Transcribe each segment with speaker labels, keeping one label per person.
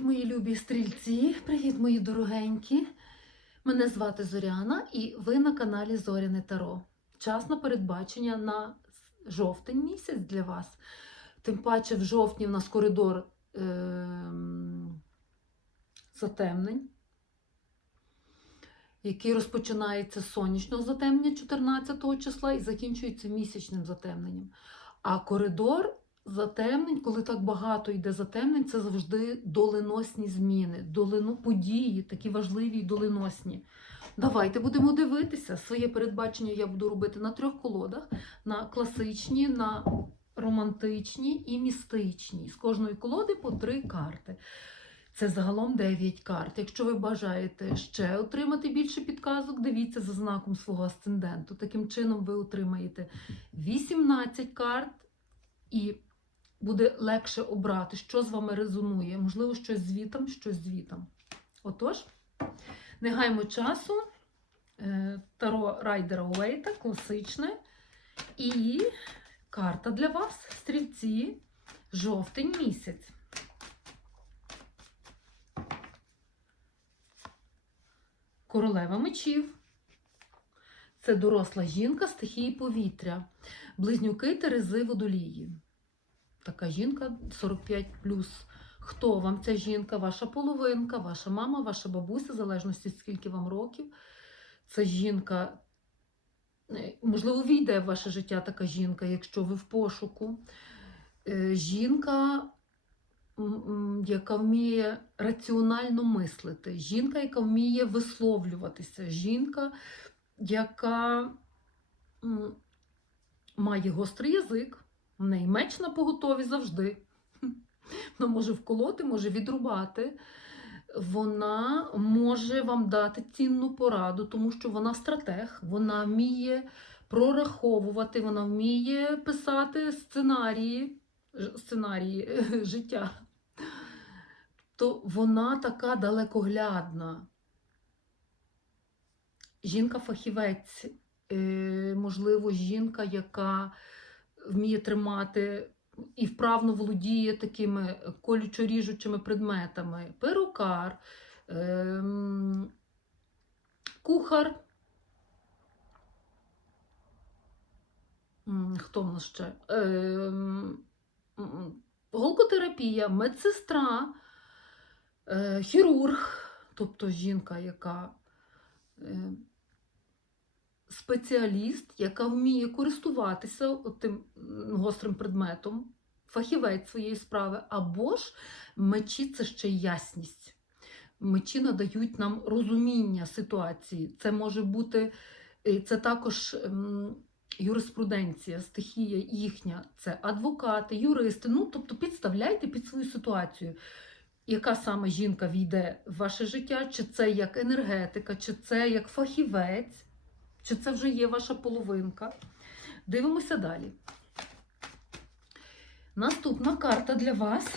Speaker 1: Привіт, мої любі стрільці! Привіт, мої дорогенькі! Мене звати Зоряна і ви на каналі Зоряне Таро. Час на передбачення на жовтень місяць для вас. Тим паче в жовтні в нас коридор ем, затемнень, який розпочинається з сонячного затемнення 14 числа і закінчується місячним затемненням. А коридор затемнень, коли так багато йде затемнень, це завжди доленосні зміни, долину, події, такі важливі і доленосні. Давайте будемо дивитися. Своє передбачення я буду робити на трьох колодах: на класичні, на романтичні і містичні. З кожної колоди по три карти. Це загалом 9 карт. Якщо ви бажаєте ще отримати більше підказок, дивіться за знаком свого асценденту. Таким чином ви отримаєте 18 карт і буде легше обрати, що з вами резонує. Можливо, щось звітом, щось звітом. Отож, не гаймо часу. Е, Таро Райдера Уейта, класичне. І карта для вас, стрільці, жовтень місяць. Королева мечів. Це доросла жінка стихії повітря. Близнюки Терези водолії. Така жінка 45 Хто вам ця жінка? Ваша половинка, ваша мама, ваша бабуся, в залежності скільки вам років. Це жінка, е, можливо, війде в ваше життя така жінка, якщо ви в пошуку. Е, Жінка, яка вміє раціонально мислити, жінка, яка вміє висловлюватися, жінка, яка має гострий язик, в неї меч на поготові завжди. Вона може вколоти, може відрубати. Вона може вам дати цінну пораду, тому що вона стратег, вона вміє прораховувати, вона вміє писати сценарії, сценарії життя. То вона така далекоглядна. Жінка-фахівець, е, можливо, жінка, яка вміє тримати і вправно володіє такими колючо-ріжучими предметами. Перукар, ем, кухар. Хто в нас ще? Ем, голкотерапія, медсестра, е, хірург, тобто жінка, яка е, спеціаліст, яка вміє користуватися тим гострим предметом, фахівець своєї справи, або ж мечі це ще ясність. Мечі надають нам розуміння ситуації. Це може бути, е, це також ем, юриспруденція, стихія їхня, це адвокати, юристи. Ну, тобто підставляйте під свою ситуацію. Яка саме жінка війде в ваше життя, чи це як енергетика, чи це як фахівець, чи це вже є ваша половинка. Дивимося далі. Наступна карта для вас.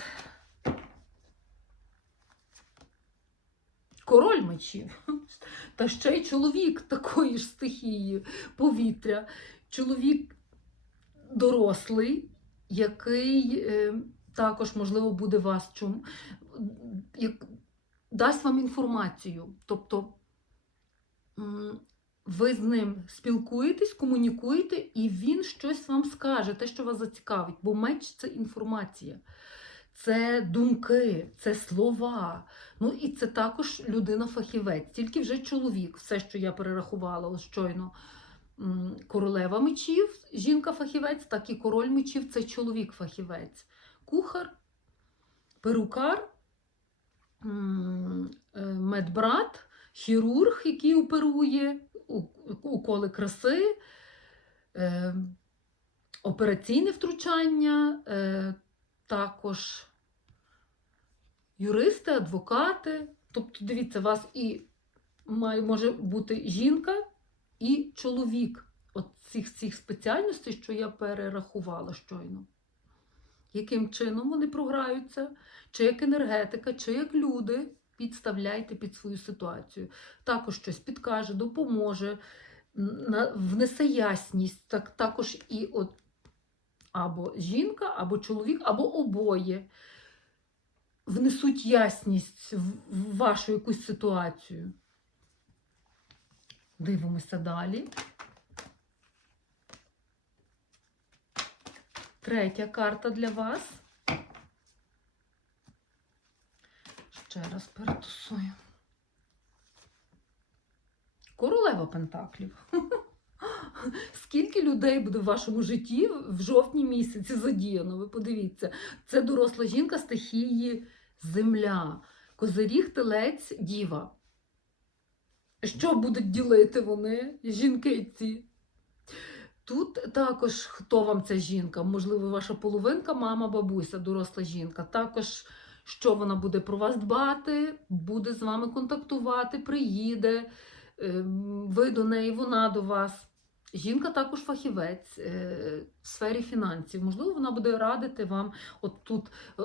Speaker 1: Король мечів. Та ще й чоловік такої ж стихії повітря. Чоловік дорослий, який е, також, можливо, буде вас чум, як, дасть вам інформацію. Тобто ви з ним спілкуєтесь, комунікуєте, і він щось вам скаже, те, що вас зацікавить. Бо меч це інформація, це думки, це слова. Ну і це також людина-фахівець, тільки вже чоловік, все, що я перерахувала щойно. Королева мечів, жінка-фахівець, так і король мечів це чоловік-фахівець. Кухар, перукар, е, медбрат, хірург, який оперує, уколи краси, е, операційне втручання, е, також юристи, адвокати. Тобто, дивіться, у вас і має, може бути жінка і чоловік от цих всіх спеціальностей, що я перерахувала щойно. Яким чином вони програються, чи як енергетика, чи як люди, підставляйте під свою ситуацію. Також щось підкаже, допоможе, внесе ясність, так, також і от або жінка, або чоловік, або обоє внесуть ясність в вашу якусь ситуацію. Дивимося далі. Третя карта для вас. Ще раз перетусую. Королева Пентаклів. Скільки людей буде в вашому житті в жовтні місяці задіяно? Ви подивіться, це доросла жінка стихії земля, козиріг, телець, діва. Що будуть ділити вони, жінки ці? Тут також хто вам ця жінка? Можливо, ваша половинка, мама, бабуся, доросла жінка. Також що вона буде про вас дбати, буде з вами контактувати, приїде, ем, ви до неї, вона до вас. Жінка також фахівець е, в сфері фінансів. Можливо, вона буде радити вам. От тут е,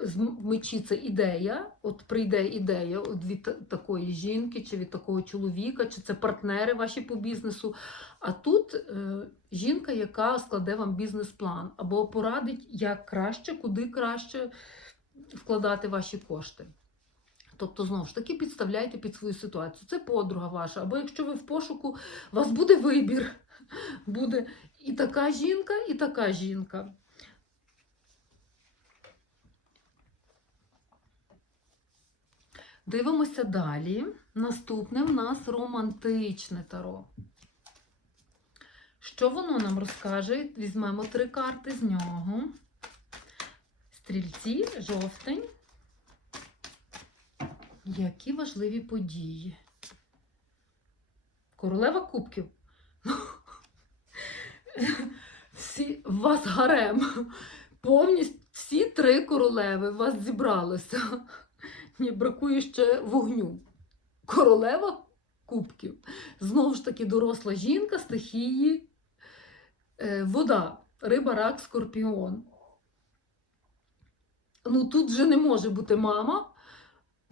Speaker 1: з мечі це ідея. От прийде ідея от від такої жінки, чи від такого чоловіка, чи це партнери ваші по бізнесу. А тут е, жінка, яка складе вам бізнес-план або порадить, як краще, куди краще вкладати ваші кошти. Тобто, знову ж таки, підставляйте під свою ситуацію. Це подруга ваша. Або якщо ви в пошуку, у вас буде вибір. Буде і така жінка, і така жінка. Дивимося далі. Наступне в нас романтичне таро. Що воно нам розкаже? Візьмемо три карти з нього. Стрільці, жовтень. Які важливі події. Королева кубків. Всі, у вас гарем. Повністю всі три королеви у вас зібралося. Мені бракує ще вогню. Королева кубків. Знову ж таки, доросла жінка стихії, е, вода, риба, рак, скорпіон. Ну, тут вже не може бути мама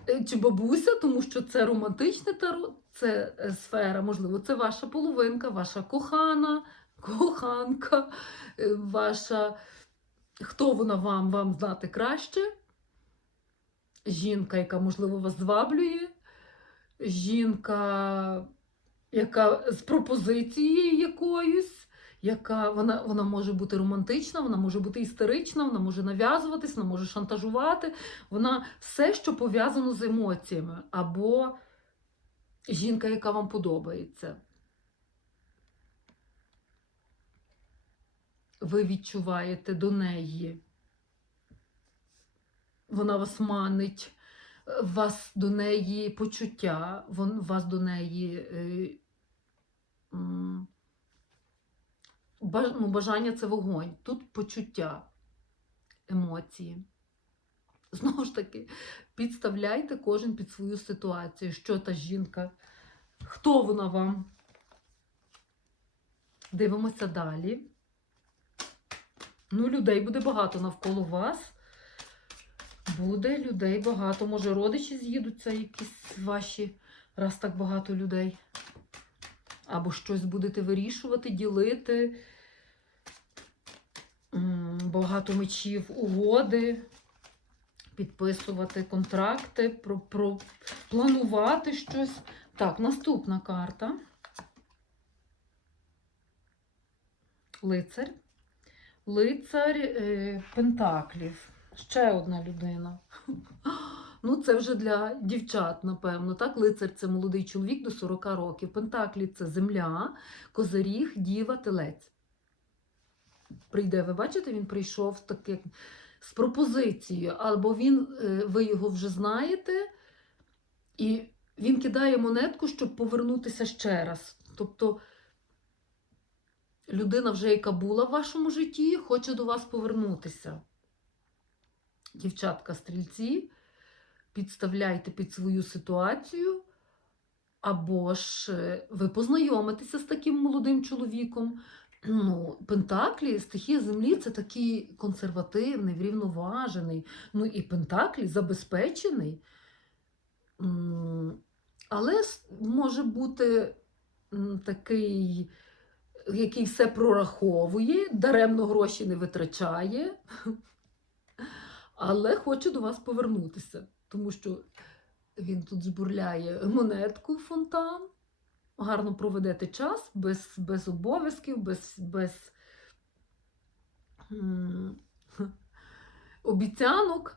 Speaker 1: е, чи бабуся, тому що це романтичне таро, це е, сфера, можливо, це ваша половинка, ваша кохана, коханка, е, ваша. Хто вона вам, вам знати краще? Жінка, яка, можливо, вас зваблює, жінка, яка з пропозицією якоюсь, яка вона, вона може бути романтична, вона може бути істерична, вона може нав'язуватись, вона може шантажувати. Вона все, що пов'язано з емоціями, або жінка, яка вам подобається. Ви відчуваєте до неї. Вона вас манить, вас до неї почуття, вас до неї е, ну, бажання це вогонь. Тут почуття, емоції. Знову ж таки, підставляйте кожен під свою ситуацію, що та жінка, хто вона вам. Дивимося далі. Ну, людей буде багато навколо вас. Буде людей багато. Може, родичі з'їдуться якісь ваші, раз так багато людей. Або щось будете вирішувати, ділити. Багато мечів, угоди, підписувати контракти, про, про, планувати щось. Так, наступна карта. Лицар. Лицар е, Пентаклів. Ще одна людина. Ну, це вже для дівчат, напевно. Так, лицар це молодий чоловік до 40 років. Пентаклі це земля, козиріг, діва, телець. Прийде, ви бачите, він прийшов так, з пропозицією, або він, е, ви його вже знаєте, і він кидає монетку, щоб повернутися ще раз. Тобто людина, вже яка була в вашому житті, хоче до вас повернутися. Дівчатка стрільці, підставляйте під свою ситуацію, або ж е, ви познайомитеся з таким молодим чоловіком. Ну, Пентаклі, стихія землі це такий консервативний, врівноважений. Ну і Пентаклі забезпечений. Але може бути такий, який все прораховує, даремно гроші не витрачає. але хоче до вас повернутися, тому що він тут збурляє монетку в фонтан, гарно проведете час без, без обов'язків, без, без м, обіцянок,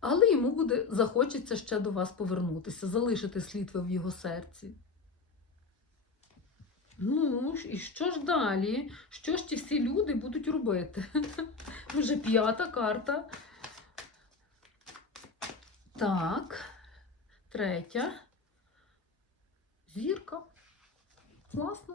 Speaker 1: але йому буде захочеться ще до вас повернутися, залишити слід ви в його серці. Ну, і що ж далі? Що ж ті всі люди будуть робити? Вже п'ята карта. Так, третя. Зірка. Класно.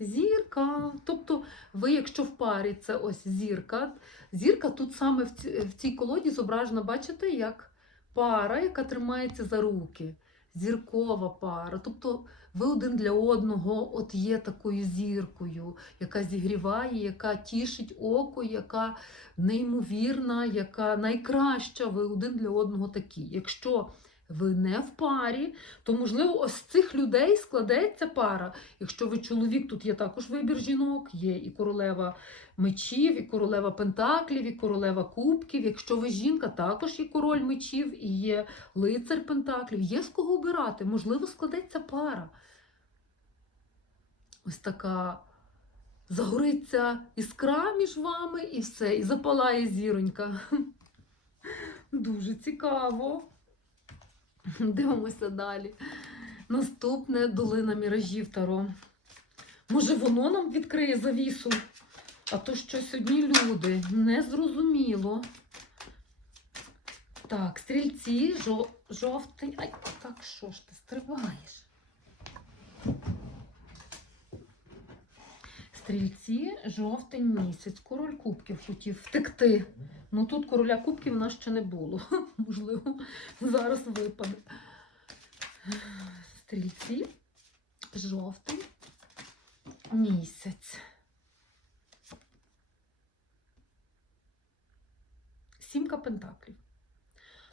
Speaker 1: Зірка. Тобто, ви, якщо в парі, це ось зірка. Зірка тут саме в ці- в цій колоді зображена, бачите, як пара, яка тримається за руки. Зіркова пара. Тобто ви один для одного от є такою зіркою, яка зігріває, яка тішить око, яка неймовірна, яка найкраща. Ви один для одного такі. Якщо ви не в парі, то можливо ось цих людей складеться пара. Якщо ви чоловік, тут є також вибір жінок, є і королева мечів, і королева пентаклів, і королева кубків. Якщо ви жінка, також є король мечів, і є лицар пентаклів. Є з кого обирати. Можливо, складеться пара. Ось така загориться іскра між вами і все, і запалає зіронька. Дуже цікаво. Дивимося далі. Наступне долина міражів Таро. Може, воно нам відкриє завісу? А то щось одні люди. Незрозуміло. Так, стрільці, жо, жовтий. Ай, так що ж ти стрибаєш? Стрільці, жовтень місяць. Король кубків хотів втекти. Ну тут короля кубків в нас ще не було. Можливо, зараз випаде. Стрільці, жовтень, місяць. Сімка пентаклів.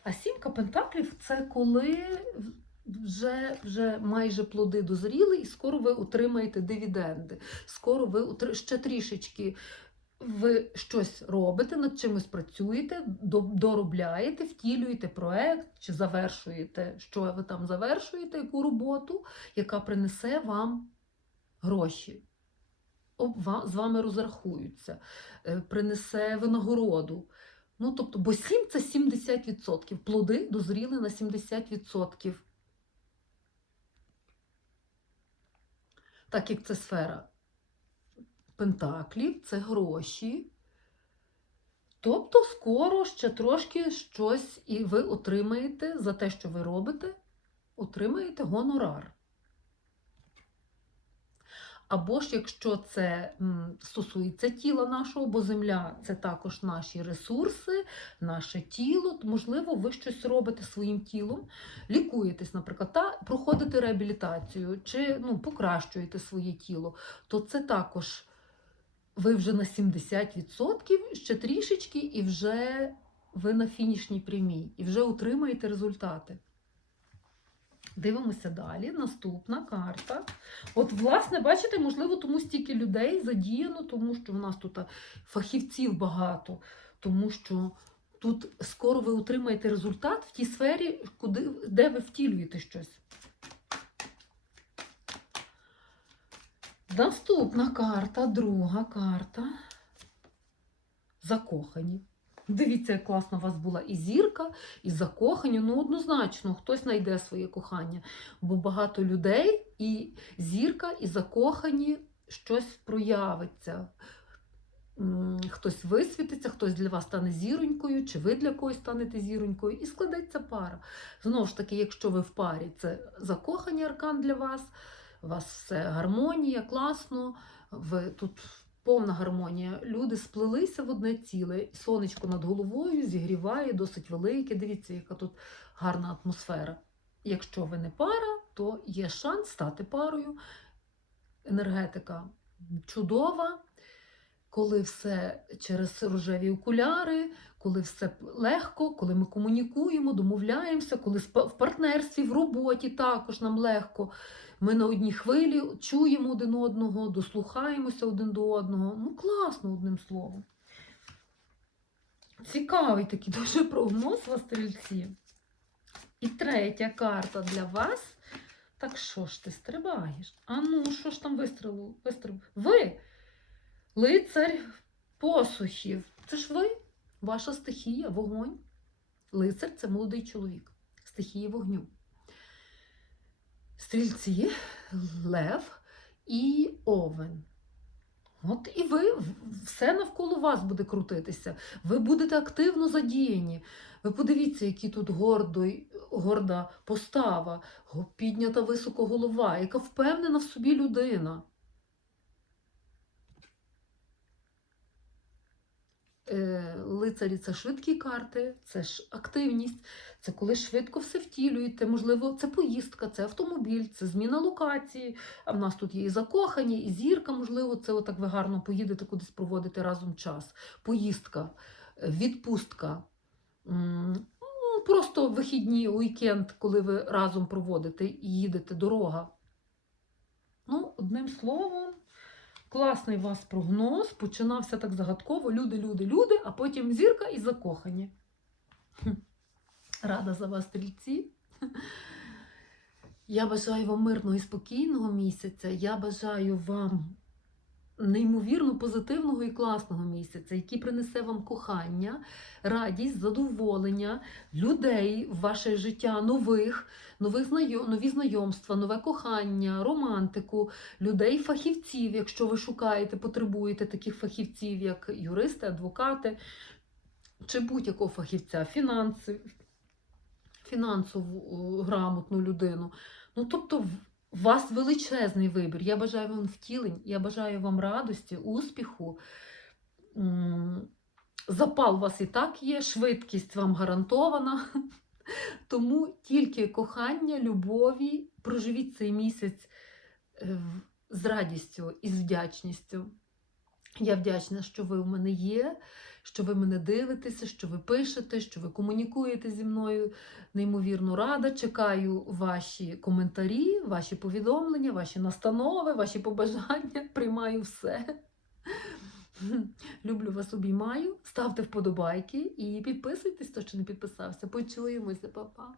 Speaker 1: А сімка пентаклів це коли вже, вже майже плоди дозріли, і скоро ви отримаєте дивіденди. Скоро ви ще трішечки ви щось робите, над чимось працюєте, доробляєте, втілюєте проект чи завершуєте, що ви там завершуєте, яку роботу, яка принесе вам гроші. З вами розрахуються, е, принесе винагороду. Ну, тобто, бо 7 це 70%. Плоди дозріли на 70%. Так як це сфера пентаклів, це гроші. Тобто, скоро ще трошки щось і ви отримаєте за те, що ви робите, отримаєте гонорар. Або ж якщо це стосується тіла нашого, бо земля це також наші ресурси, наше тіло, то, можливо, ви щось робите своїм тілом, лікуєтесь, наприклад, та проходите реабілітацію чи ну, покращуєте своє тіло, то це також ви вже на 70%, ще трішечки, і вже ви на фінішній прямій, і вже отримаєте результати. Дивимося далі. Наступна карта. От, власне, бачите, можливо, тому стільки людей задіяно, тому що в нас тут фахівців багато, тому що тут скоро ви отримаєте результат в тій сфері, куди, де ви втілюєте щось. Наступна карта, друга карта. Закохані. Дивіться, як класно у вас була і зірка, і закохані. Ну, однозначно, хтось знайде своє кохання. Бо багато людей, і зірка, і закохані щось проявиться. Хтось висвітиться, хтось для вас стане зіронькою, чи ви для когось станете зіронькою, і складеться пара. Знову ж таки, якщо ви в парі, це закоханий аркан для вас, у вас все гармонія, класно, ви тут повна гармонія. Люди сплелися в одне ціле, сонечко над головою зігріває, досить велике. Дивіться, яка тут гарна атмосфера. Якщо ви не пара, то є шанс стати парою. Енергетика чудова, коли все через рожеві окуляри, коли все легко, коли ми комунікуємо, домовляємося, коли в партнерстві, в роботі також нам легко. Ми на одній хвилі чуємо один одного, дослухаємося один до одного. Ну, класно, одним словом. Цікавий такий дуже прогноз вас, стрільці. І третя карта для вас. Так що ж ти стрибаєш? А ну, що ж там вистрілу? Вистріл? Ви, лицар посухів. Це ж ви, ваша стихія, вогонь. Лицар це молодий чоловік, стихії вогню. Стрільці, лев і овен. От і ви, все навколо вас буде крутитися. Ви будете активно задіяні. Ви подивіться, які тут гордий, горда постава, піднята високо голова, яка впевнена в собі людина. Лицарі це швидкі карти, це ж активність, це коли швидко все втілюєте. Можливо, це поїздка, це автомобіль, це зміна локації. А в нас тут є і закохані, і зірка, можливо, це отак ви гарно поїдете кудись проводити разом час. Поїздка, е, відпустка. Ну, Просто вихідні, уікенд, коли ви разом проводите і їдете, дорога. Ну, одним словом, класний у вас прогноз. Починався так загадково. Люди, люди, люди, а потім зірка і закохані. Рада за вас, стрільці. Я бажаю вам мирного і спокійного місяця. Я бажаю вам неймовірно позитивного і класного місяця, який принесе вам кохання, радість, задоволення, людей в ваше життя нових, нових знайом, нові знайомства, нове кохання, романтику, людей-фахівців, якщо ви шукаєте, потребуєте таких фахівців, як юристи, адвокати, чи будь-якого фахівця, фінанси, фінансову грамотну людину. Ну, тобто, у вас величезний вибір. Я бажаю вам втілень, я бажаю вам радості, успіху. Запал у вас і так є, швидкість вам гарантована. Тому тільки кохання, любові, проживіть цей місяць е, з радістю і з вдячністю. Я вдячна, що ви в мене є, що ви мене дивитеся, що ви пишете, що ви комунікуєте зі мною. Неймовірно рада. Чекаю ваші коментарі, ваші повідомлення, ваші настанови, ваші побажання. Приймаю все. Люблю вас, обіймаю. Ставте вподобайки і підписуйтесь, хто ще не підписався. Почуємося, па-па.